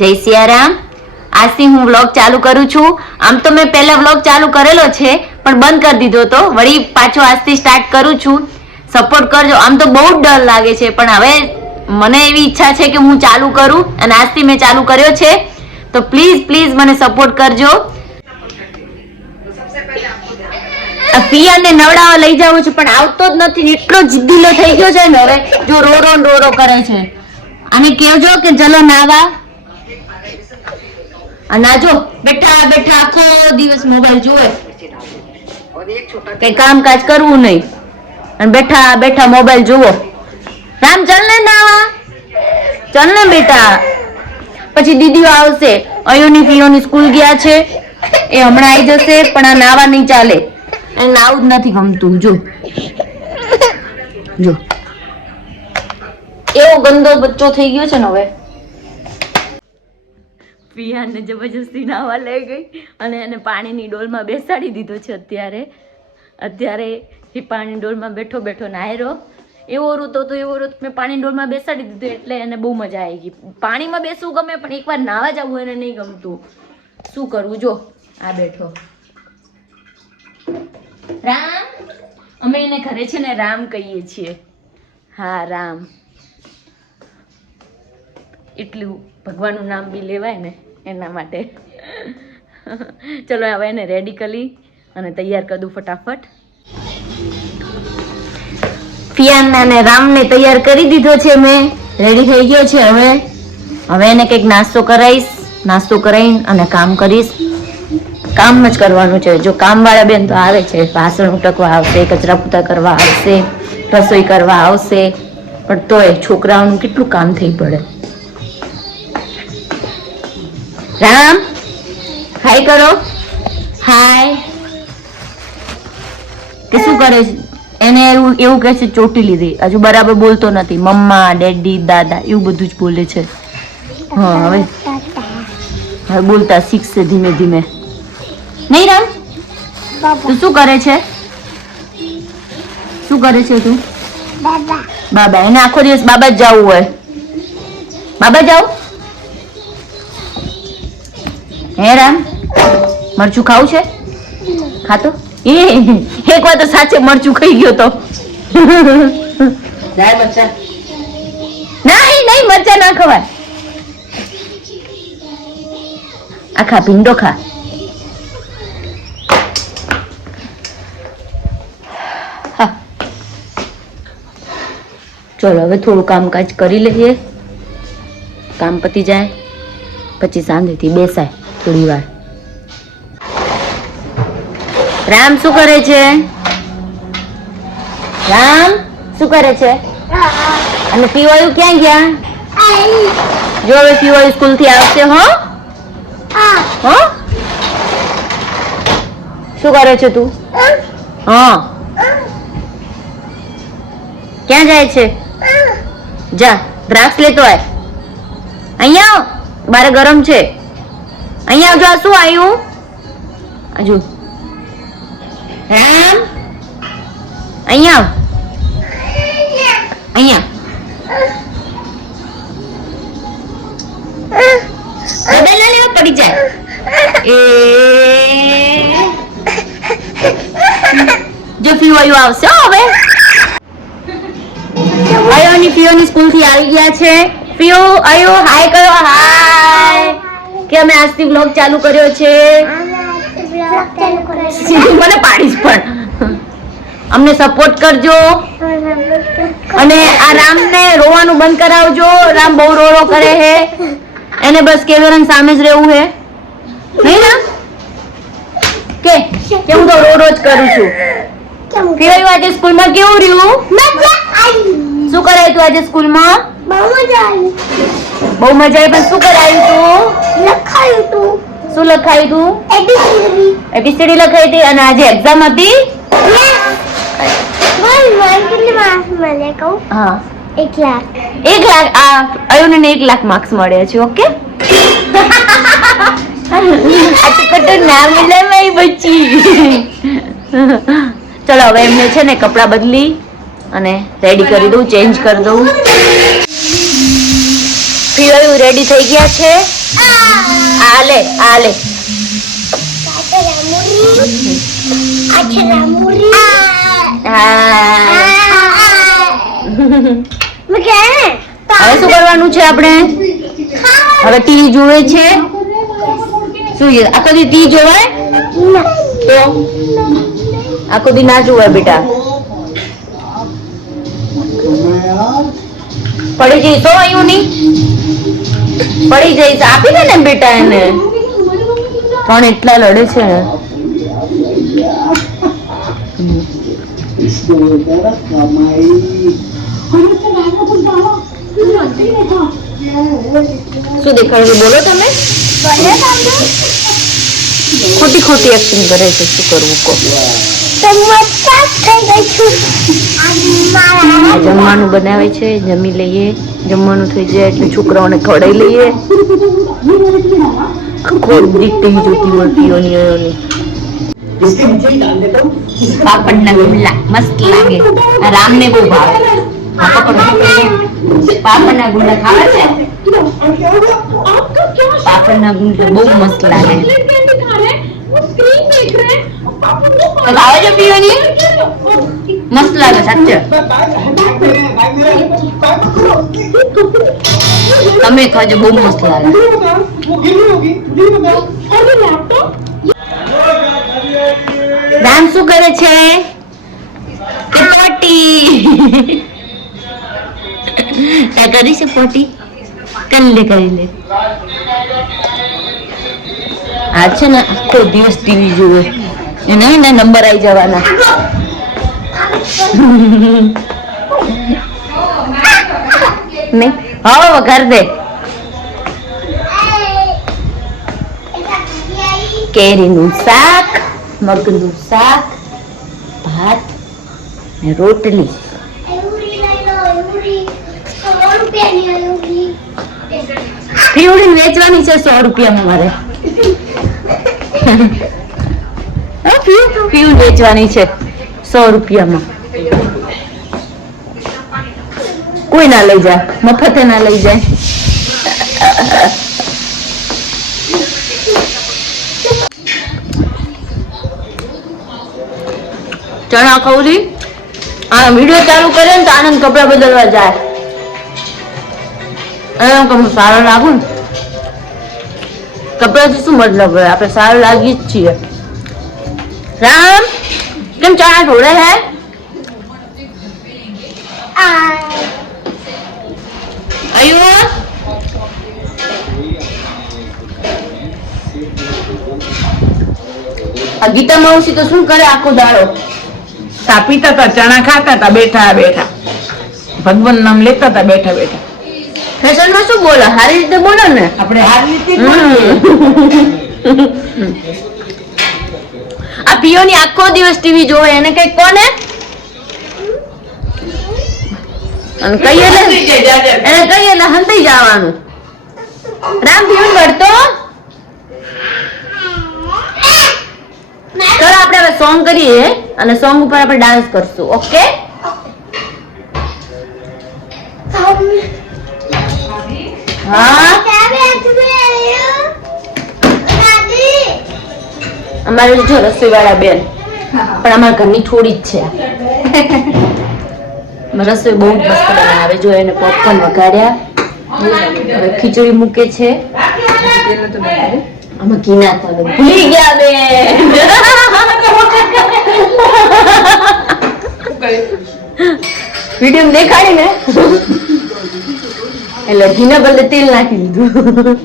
જય સિયારામ. આજથી હું વ્લોગ ચાલુ કરું છું. આમ તો મેં પહેલા વ્લોગ ચાલુ કરેલો છે પણ બંધ કરી દીધો તો વળી પાછો આજથી સ્ટાર્ટ કરું છું. સપોર્ટ કરજો. આમ તો બહુ જ ડર લાગે છે પણ હવે મને એવી ઈચ્છા છે કે હું ચાલુ કરું અને આજથી મેં ચાલુ કર્યો છે તો પ્લીઝ મને સપોર્ટ કરજો. પિયાને નવડાવવા લઈ જાઉં છું પણ આવતો જ નથી. એટલો જિદ્દીલો થઈ ગયો છે ને હવે જો રો કરે છે. અને કહેજો કે ચલો નાવા. અને જો બેઠા આખો દિવસ મોબાઈલ જોવે, કઈ કામકાજ કરવું નહીં અને બેઠા મોબાઈલ જોવો. રામ ચાલ ને નાવા, ચાલ ને બેટા. પછી દીદીઓ આવશે. અયોની ફિયોની સ્કૂલ ગયા છે એ હમણાં આવી જશે પણ આ નાવા નહીં ચાલે. એને નાવું જ નથી ગમતું. જો એવો ગંદો બચ્ચો થઈ ગયો છે ને હવે. પિયાને જબરજસ્તી નાવા લઈ ગઈ અને એને પાણીની ડોલમાં બેસાડી દીધો છે. અત્યારે એ પાણીની ડોલમાં બેઠો નાયરો. એવો રોતો મેં પાણીની ડોલમાં બેસાડી દીધો એટલે એને બહુ મજા આવી ગઈ. પાણીમાં બેસવું ગમે પણ એકવાર નાવા જવું એને નહીં ગમતું. શું કરવું? જો આ બેઠો રામ. અમે એને ઘરે છે ને રામ કહીએ છીએ. હા રામ. એટલું ભગવાનનું નામ બી લેવાય ને એના માટે. ચલો હવે એને રેડી કરી અને તૈયાર કરી દઉં ફટાફટ. પિયાના અને રામને તૈયાર કરી દીધો છે મેં. રેડી થઈ ગયો છે. હવે એને કંઈક નાસ્તો કરાવીશ. નાસ્તો કરાવીને અને કામ કરીશ. કામ જ કરવાનું છે. જો કામવાળા બેન તો આવે છે, વાસણ ઉટકવા આવશે, કચરા પૂતા કરવા આવશે, રસોઈ કરવા આવશે પણ તોય છોકરાઓનું કેટલું કામ થઈ પડે. રામ હાય કરો. હાય. કે શું કરે છે? એને એવું કહે છે ચોટી લીધી. હજુ બરાબર બોલતો નથી. મમ્મા, ડેડી, દાદા એવું બધું જ બોલે છે. હા હવે બોલતા શીખશે ધીમે ધીમે. નહીં રામ? તું શું કરે છે? તું? બાબા. એને આખો દિવસ બાબા જ જવું હોય. બાબા જાવ. હે રામ? મરચું ખાવું છે? ખાતો? એક વાર તો સાચે મરચું ખાઈ ગયો તો. નહીં મરચા ના ખવાય. આખા ભીંડો ખા. ચલો હવે થોડું કામકાજ કરી લઈએ. કામ પતી જાય પછી શાંતિથી બેસાય થોડી વાર. રામ શું કરે છે? અને પીવાયું ક્યાં ગયા? જો હવે પીવાયું સ્કૂલ થી આવશે. હો શું કરે છે તું? હા ક્યાં જાય છે? જા દ્રાક્ષ લેતો આય. અહીંયા બારે ગરમ છે. અહીંયા જો શું આવ્યું? હજુ રામ અહીંયા લેવા પડી જાય. જો પીવાયું આવશે હવે. અયોની ફિયોની સ્કૂલ થી આવી ગયા છે. ફિયો અયો હાય કરો. હાય કે અમે આજથી વ્લોગ ચાલુ કર્યો છે. મને પાડીશ પણ. અમને સપોર્ટ કરજો અને આ રામને રોવાનું બંધ કરાવજો. રામ બહુ રો કરે છે. એને બસ કેમેરાની સામે જ રહેવું છે. નહીં રામ? કે હું તો રો જ કરું છું. ફિયો આજે સ્કૂલમાં કેવું રહ્યું? શું કરાયું તું આજે સ્કૂલમાં? બહુ મજા આવી. પણ શું કરાયું તું? શું લખાયું તું? એબીસીડી લખાઈ હતી. અને આજે એક્ઝામ હતી? હા 1 લાખ. અયુને 1 લાખ માર્ક્સ મળ્યા છે. ઓકે ના મિલે મેં બચ્ચી. ચલો હવે એમને છે ને કપડા બદલી અને રેડી કરી દઉં, ચેન્જ કરી દઉં. પીવાયું રેડી થઈ ગયા છે. આલે આલે હવે શું કરવાનું છે આપણે? હવે ટીવી જોવે છે. શું આખો દી ટીવી જોવાય? તો આખો દી ના જોવાય બેટા. પડી જઈશ તો અહીં ની પડી જઈશ. આપી દે ને બેટા એને. પણ એટલા લડે છે ને. શું દેખાડ્યું બોલો તમે? ખોટી ખોટી એક્ટિંગ કરે છે. શું કરવું કહો? જમવાનું બનાવે છે. જમી લઈએ. જમવાનું થઈ જાય એટલે છોકરાઓને ખવડાવી લઈએ. ટીવી જોતી હોય પીઓની. પાપડના ગુલ્લા મસ્ત લાગે. રામને બહુ ભાવે. પાપડના ગુલ્લા ખાવા છે. પાપડના ગુલ્લા બહુ મસ્ત લાગે. ખાવા જો પીઓની મસ્ત લાગે સાચે. તમે ખાજો બહુ મસ્ત લાગે. રામ શું કરે છે? પોટી કરી છે. પોટી કરી લે. આ છે ને આખો દિવસ ટીવી જોવે. એને નંબર આવી જવાના. નહીં હવે વઘાર દે. કેરીનું શાક, મગનું શાક, ભાત ને રોટલી. પીવડી વેચવાની છે 100 રૂપિયામાં મારે. પીવડી વેચવાની છે 100 રૂપિયામાં. કોઈ ના લઈ જાય, મફતે ના લઈ જાય. ચણા ખવડી આ વિડીયો ચાલુ કરે ને તો આનંદ કપડા બદલવા જાય. સારો લાગુ ને કપડાથી શું મતલબ હોય? આપણે સારું લાગી જ છીએ. રામ કેમ ચણા ઢોળે હે? ગીતા માવસી તો શું કરે આખો દાડો? ચા પીતા હતા, ચણા ખાતા હતા, બેઠા બેઠા ભગવાન નામ લેતા હતા બેઠા બેઠા. ફેશન માં શું બોલો? સારી રીતે બોલો ને. આપણે સારી રીતે આ પિયોની આખો દિવસ ટીવી જોવે. એને કઈ કોને અને કહીએ ને એને કહીએ ને હંતાઈ જવાનું. રામ પિયોન ભરતો. ચલો આપણે હવે સોંગ કરીએ અને સોંગ ઉપર આપણે ડાન્સ કરશું. ઓકે? હા અમારે જો રસોઈ વાળા બેન પણ અમારા ઘરની થોડી જ છે. રસોઈ બહુ જ મસ્ત બનાવે. જો એને પોપકોર્ન વઘાર્યા, હવે ખીચડી મૂકે છે. આમાં ઘી નાખવાનું ભૂલી ગયા બેન. વિડીયો દેખાડી ને એટલે ઘીના બદલે તેલ નાખી દીધું.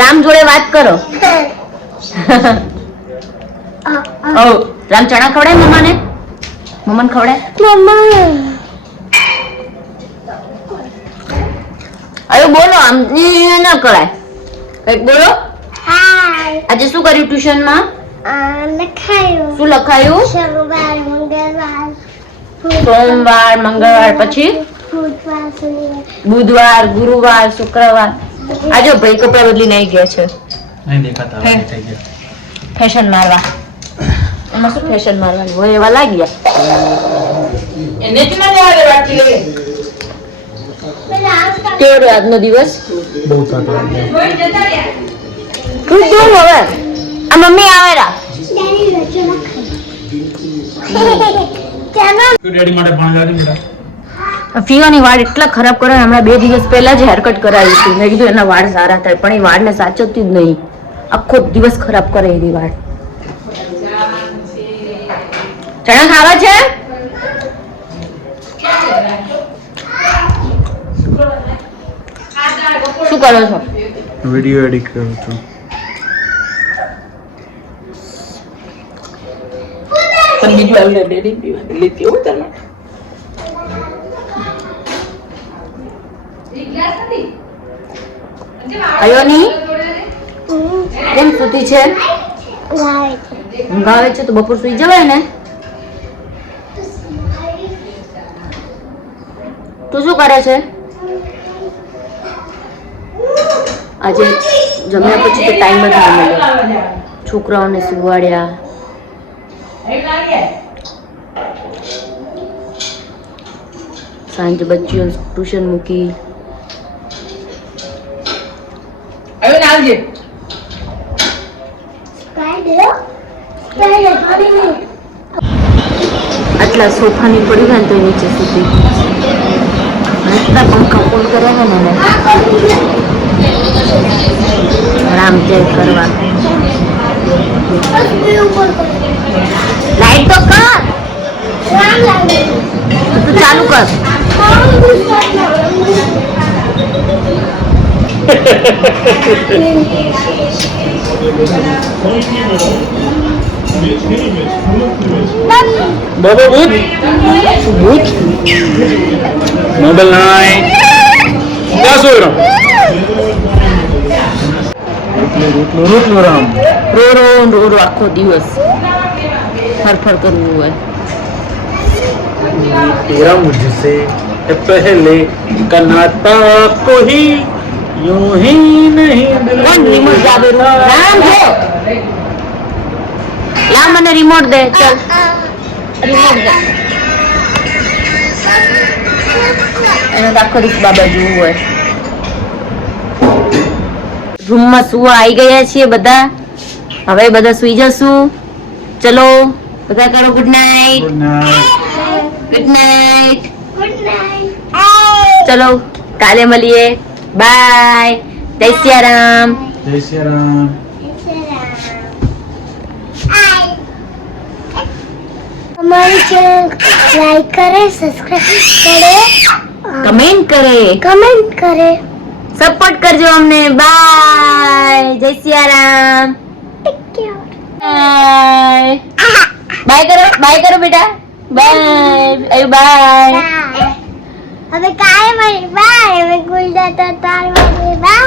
રામ જોડે વાત કરો. રામ ચણા ખવડાય મમ્માને? મમ્માને ખવડાય? અરે બોલો, આમ ના કરાય. કઈક બોલો. આજે શું કર્યું ટ્યુશનમાં? લખાયું. શું લખાયું? સોમવાર, મંગળવાર, સોમવાર, મંગળવાર, પછી બુધવાર, ગુરુવાર, શુક્રવાર. આજો ભાઈ કપડા બદલીને આવી ગયા છે. નહીં દેખાતા હવે થઈ ગયા. ફેશન મારવા. એમાં શું ફેશન મારવાની હોય? એવા લાગ્યા. એને જ ના આવે બાકી લે. પેલા આજ કેવો રહ્યો આજનો દિવસ? બહુ સારો લાગ્યો. તું શું હવે આ મમ્મી આવેલા ડેડી રજો ના ચાલો તું ડેડી માટે પાણી લાવી બેટા. ફીવાની વાળ એટલા ખરાબ કરે ને. હમણાં 2 દિવસ પહેલા જ હેરકટ કરાવી હતી. મેં કીધું એના વાળ સારા થાય, પણ એ વાળને સાચવતી જ નહીં. આખો દિવસ ખરાબ કરે એની વાળ. ચણા ખાવા છે? શું કરો છો? વિડીયો એડિટ કરું છું. પણ બીજું આવી ડેડી પીવાની લેતી હોય તમે. અયોની કેમ સૂતી છે? ગાય ઊંઘ આવે છે તો બપોર સુઈ જવાય ને. તું શું કરે છે? આજે જમ્યા પછી તો ટાઈમ જ ના મળ્યો. છોકરાઓને સુવાડ્યા. સાંજે બચ્ચીઓ ટ્યુશન મૂકી. હવે આવજે. આટલા સોફાની પડી હોય ને તો નીચે સૂતી. આટલા પંખા ફૂલ કર્યા છે ને આરામ ચેક કરવા. લાઈટ તો કર. તું ચાલુ કર. બાબા ભૂત ભૂત મોબાઈલ નાઈ ક્યાં સોય રામ રોટલો રામ રો રો રો રો આખો દિવસ ફરફર કરવું હોય. तेरा मुझसे पहले का नाता कोई यूं ही नहीं दिल કોણ રિમોટ દાબેલું? રામ જો લા મને રિમોટ દે. ચલ રિમોટ દે. એને તો આખો દિવસ બાબા જોવું હોય. રૂમમાં સુવા આવી ગયા છીએ બધા. હવે બધા સુઈ જશું. ચલો બધા કરો good night. Good night good night. Good night ચલો કાલે મળીએ. બાય. જય સિયારામ. जय श्री राम हमारी चैनल लाइक करे सब्सक्राइब करे કમેન્ટ કરે. कमेंट करे સપોર્ટ કરજો અમને. બાય. જય Siyaram. Take care bye. Bye કરો. બાય કરો બેટા. બાય. અય બાય. बाय अबे काय मारे बाय मैं गुलदाता तार मारे बाय